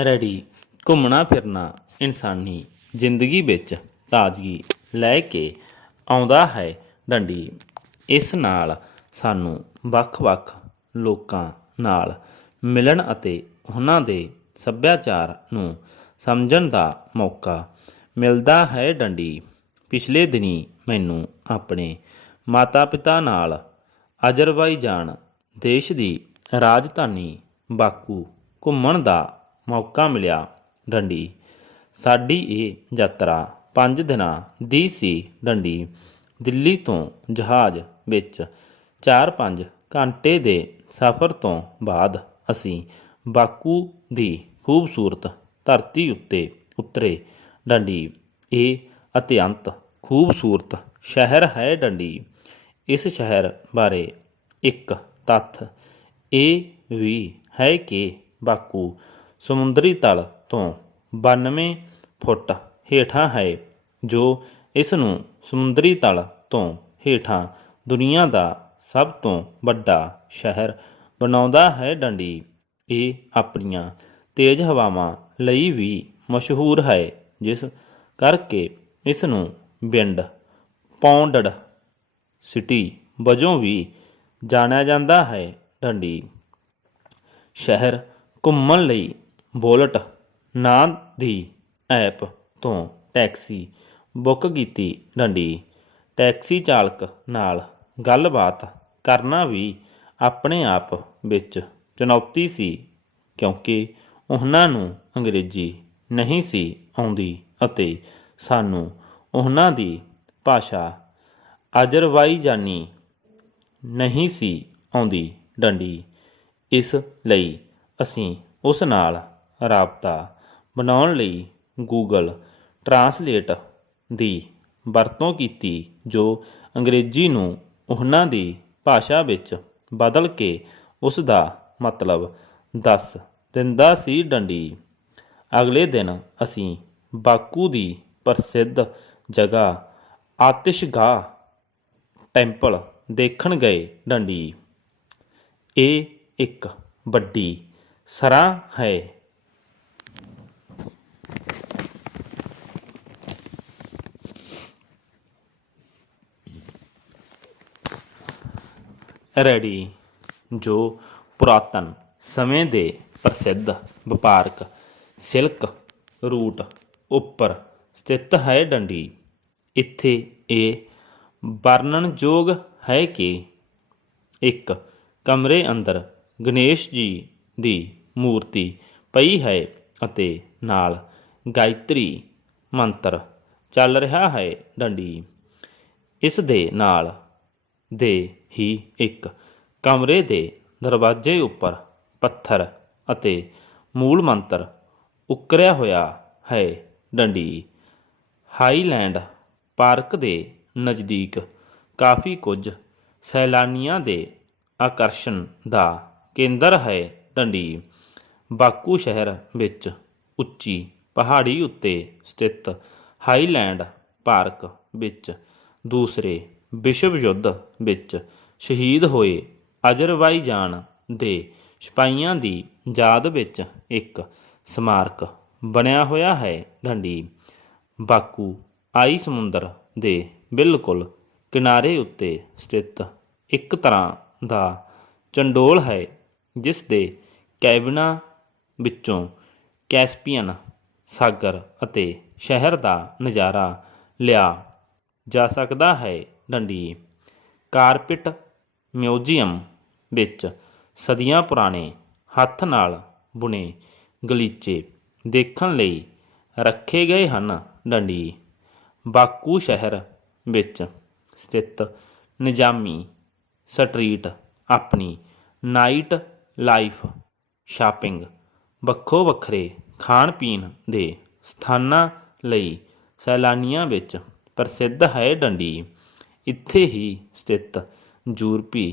Ready. ਘੁੰਮਣਾ ਫਿਰਨਾ, ਇਨਸਾਨੀ ਜ਼ਿੰਦਗੀ ਵਿੱਚ ਤਾਜ਼ਗੀ ਲੈ ਕੇ ਆਉਂਦਾ ਹੈ ਡੰਡੀ। ਇਸ ਨਾਲ ਸਾਨੂੰ ਵੱਖ-ਵੱਖ ਲੋਕਾਂ ਨਾਲ ਮਿਲਣ ਅਤੇ ਉਹਨਾਂ ਦੇ ਸੱਭਿਆਚਾਰ ਨੂੰ ਸਮਝਣ ਦਾ ਮੌਕਾ ਮਿਲਦਾ ਹੈ ਡੰਡੀ। ਪਿਛਲੇ ਦਿਨੀ ਮੈਨੂੰ ਆਪਣੇ ਮਾਤਾ-ਪਿਤਾ ਨਾਲ ਅਜ਼ਰਬਾਈਜਾਨ ਦੇਸ਼ ਦੀ ਰਾਜਧਾਨੀ ਬਾਕੂ ਘੁੰਮਣ ਦਾ ਮੌਕਾ ਮਿਲਿਆ। ਡੰਡੀ, ਸਾਡੀ ਇਹ ਯਾਤਰਾ 5 ਦਿਨਾਂ ਦੀ ਸੀ ਡੰਡੀ। ਦਿੱਲੀ ਤੋਂ ਜਹਾਜ਼ ਵਿੱਚ 4-5 ਘੰਟੇ ਦੇ ਸਫ਼ਰ ਤੋਂ ਬਾਅਦ ਅਸੀਂ ਬਾਕੂ ਦੀ ਖੂਬਸੂਰਤ ਧਰਤੀ ਉੱਤੇ ਉਤਰੇ। ਡੰਡੀ, ਇਹ ਅਤਿਅੰਤ ਖੂਬਸੂਰਤ ਸ਼ਹਿਰ ਹੈ ਡੰਡੀ। ਇਸ ਸ਼ਹਿਰ ਬਾਰੇ ਇੱਕ ਤੱਥ ਇਹ ਵੀ ਹੈ ਕਿ ਬਾਕੂ ਸਮੁੰਦਰੀ ਤਲ ਤੋਂ 92 ਫੁੱਟ ਹੇਠਾਂ ਹੈ, ਜੋ ਇਸ ਨੂੰ ਸਮੁੰਦਰੀ ਤਲ ਤੋਂ ਹੇਠਾਂ ਦੁਨੀਆ ਦਾ ਸਭ ਤੋਂ ਵੱਡਾ ਸ਼ਹਿਰ ਬਣਾਉਂਦਾ ਹੈ ਡੰਡੀ। ਇਹ ਆਪਣੀਆਂ ਤੇਜ਼ ਹਵਾਵਾਂ ਲਈ ਵੀ ਮਸ਼ਹੂਰ ਹੈ, ਜਿਸ ਕਰਕੇ ਇਸ ਨੂੰ ਵਿੰਡ ਪੌਂਡਡ ਸਿਟੀ ਵਜੋਂ ਵੀ ਜਾਣਿਆ ਜਾਂਦਾ ਹੈ ਡੰਡੀ। ਸ਼ਹਿਰ ਘੁੰਮਣ ਲਈ ਬੋਲਟ ਨਾਂ ਦੀ ਐਪ ਤੋਂ ਟੈਕਸੀ ਬੁੱਕ ਕੀਤੀ ਡੰਡੀ। ਟੈਕਸੀ ਚਾਲਕ ਨਾਲ ਗੱਲਬਾਤ ਕਰਨਾ ਵੀ ਆਪਣੇ ਆਪ ਵਿੱਚ ਚੁਣੌਤੀ ਸੀ, ਕਿਉਂਕਿ ਉਹਨਾਂ ਨੂੰ ਅੰਗਰੇਜ਼ੀ ਨਹੀਂ ਸੀ ਆਉਂਦੀ ਅਤੇ ਸਾਨੂੰ ਉਹਨਾਂ ਦੀ ਭਾਸ਼ਾ ਅਜ਼ਰਬਾਈਜਾਨੀ ਨਹੀਂ ਸੀ ਆਉਂਦੀ ਡੰਡੀ। ਇਸ ਲਈ ਅਸੀਂ ਉਸ ਨਾਲ ਰਾਬਤਾ ਬਣਾਉਣ ਲਈ ਗੂਗਲ ਟਰਾਂਸਲੇਟ ਦੀ ਵਰਤੋਂ ਕੀਤੀ, ਜੋ ਅੰਗਰੇਜ਼ੀ ਨੂੰ ਉਹਨਾਂ ਦੀ ਭਾਸ਼ਾ ਵਿੱਚ ਬਦਲ ਕੇ ਉਸ ਦਾ ਮਤਲਬ ਦੱਸ ਦਿੰਦਾ ਸੀ ਡੰਡੀ। ਅਗਲੇ ਦਿਨ ਅਸੀਂ ਬਾਕੂ ਦੀ ਪ੍ਰਸਿੱਧ ਜਗ੍ਹਾ ਆਤਿਸ਼ਗਾਹ ਟੈਂਪਲ ਦੇਖਣ ਗਏ ਡੰਡੀ। ਇਹ ਇੱਕ ਵੱਡੀ ਸਰਾਂ ਹੈ। ਰੈਡੀ, ਜੋ ਪੁਰਾਤਨ ਸਮੇਂ ਦੇ ਪ੍ਰਸਿੱਧ ਵਪਾਰਕ ਸਿਲਕ ਰੂਟ ਉੱਪਰ ਸਥਿਤ ਹੈ ਡੰਡੀ। ਇੱਥੇ ਇਹ ਵਰਣਨਯੋਗ ਹੈ ਕਿ ਇੱਕ ਕਮਰੇ ਅੰਦਰ ਗਣੇਸ਼ ਜੀ ਦੀ ਮੂਰਤੀ ਪਈ ਹੈ ਅਤੇ ਨਾਲ ਗਾਇਤਰੀ ਮੰਤਰ ਚੱਲ ਰਿਹਾ ਹੈ ਡੰਡੀ। ਇਸ ਦੇ ਨਾਲ ਦੇ ਹੀ ਇੱਕ। ਕਮਰੇ ਦੇ ਦਰਵਾਜ਼ੇ ਉੱਪਰ ਪੱਥਰ ਅਤੇ ਮੂਲ ਮੰਤਰ ਉਕਰਿਆ ਹੋਇਆ ਹੈ ਡੰਡੀ। ਹਾਈਲੈਂਡ ਪਾਰਕ ਦੇ ਨਜ਼ਦੀਕ ਕਾਫੀ ਕੁਝ ਸੈਲਾਨੀਆਂ ਦੇ ਆਕਰਸ਼ਣ ਦਾ ਕੇਂਦਰ ਹੈ ਡੰਡੀ। ਬਾਕੂ ਸ਼ਹਿਰ ਵਿੱਚ ਉੱਚੀ ਪਹਾੜੀ ਉੱਤੇ ਸਥਿਤ ਹਾਈਲੈਂਡ ਪਾਰਕ ਵਿੱਚ ਦੂਸਰੇ ਵਿਸ਼ਵ ਯੁੱਧ ਵਿੱਚ ਸ਼ਹੀਦ ਹੋਏ ਅਜ਼ਰਬਾਈਜਾਨ ਦੇ ਸਿਪਾਹੀਆਂ ਦੀ ਯਾਦ ਵਿੱਚ ਇੱਕ ਸਮਾਰਕ ਬਣਿਆ ਹੋਇਆ ਹੈ ਡੰਡੀ। ਬਾਕੂ ਆਈ ਸਮੁੰਦਰ ਦੇ ਬਿਲਕੁਲ ਕਿਨਾਰੇ ਉੱਤੇ ਸਥਿਤ ਇੱਕ ਤਰ੍ਹਾਂ ਦਾ ਚੰਡੋਲ ਹੈ, ਜਿਸ ਦੇ ਕੈਬਿਨਾਂ ਵਿੱਚੋਂ ਕੈਸਪੀਅਨ ਸਾਗਰ ਅਤੇ ਸ਼ਹਿਰ ਦਾ ਨਜ਼ਾਰਾ ਲਿਆ ਜਾ ਸਕਦਾ ਹੈ। ਡੰਡੀ ਕਾਰਪਿਟ ਮਿਊਜ਼ੀਅਮ ਵਿੱਚ ਸਦੀਆਂ ਪੁਰਾਣੇ ਹੱਥ ਨਾਲ ਬੁਣੇ ਗਲੀਚੇ ਦੇਖਣ ਲਈ ਰੱਖੇ ਗਏ ਹਨ ਡੰਡੀ। ਬਾਕੂ ਸ਼ਹਿਰ ਵਿੱਚ ਸਥਿਤ ਨਿਜ਼ਾਮੀ ਸਟਰੀਟ ਆਪਣੀ ਨਾਈਟ ਲਾਈਫ ਸ਼ਾਪਿੰਗ ਵੱਖੋ ਵੱਖਰੇ ਖਾਣ ਪੀਣ ਦੇ ਸਥਾਨਾਂ ਲਈ ਸੈਲਾਨੀਆਂ ਵਿੱਚ ਪ੍ਰਸਿੱਧ ਹੈ ਡੰਡੀ। ਇੱਥੇ ਹੀ ਸਥਿਤ ਯੂਰਪੀ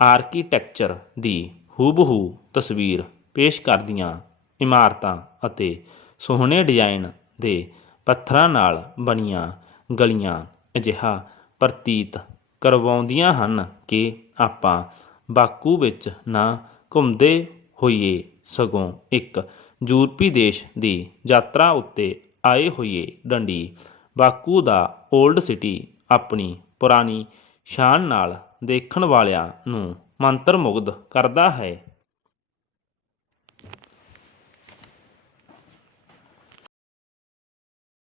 ਆਰਕੀਟੈਕਚਰ ਦੀ ਹੂਬਹੂ ਤਸਵੀਰ ਪੇਸ਼ ਕਰਦੀਆਂ ਇਮਾਰਤਾਂ ਅਤੇ ਸੋਹਣੇ ਡਿਜ਼ਾਈਨ ਦੇ ਪੱਥਰਾਂ ਨਾਲ ਬਣੀਆਂ ਗਲੀਆਂ ਅਜਿਹਾ ਪ੍ਰਤੀਤ ਕਰਵਾਉਂਦੀਆਂ ਹਨ ਕਿ ਆਪਾਂ ਬਾਕੂ ਵਿੱਚ ਨਾ ਘੁੰਮਦੇ ਹੋਈਏ ਸਗੋਂ ਇੱਕ ਯੂਰਪੀ ਦੇਸ਼ ਦੀ ਯਾਤਰਾ ਉੱਤੇ ਆਏ ਹੋਈਏ ਡੰਡੀ ਬਾਕੂ ਦਾ 올ਡ ਸਿਟੀ ਆਪਣੀ ਪੁਰਾਣੀ ਸ਼ਾਨ ਨਾਲ ਦੇਖਣ ਵਾਲਿਆਂ ਨੂੰ ਮੰਤਰ ਮੁਗਧ ਕਰਦਾ ਹੈ।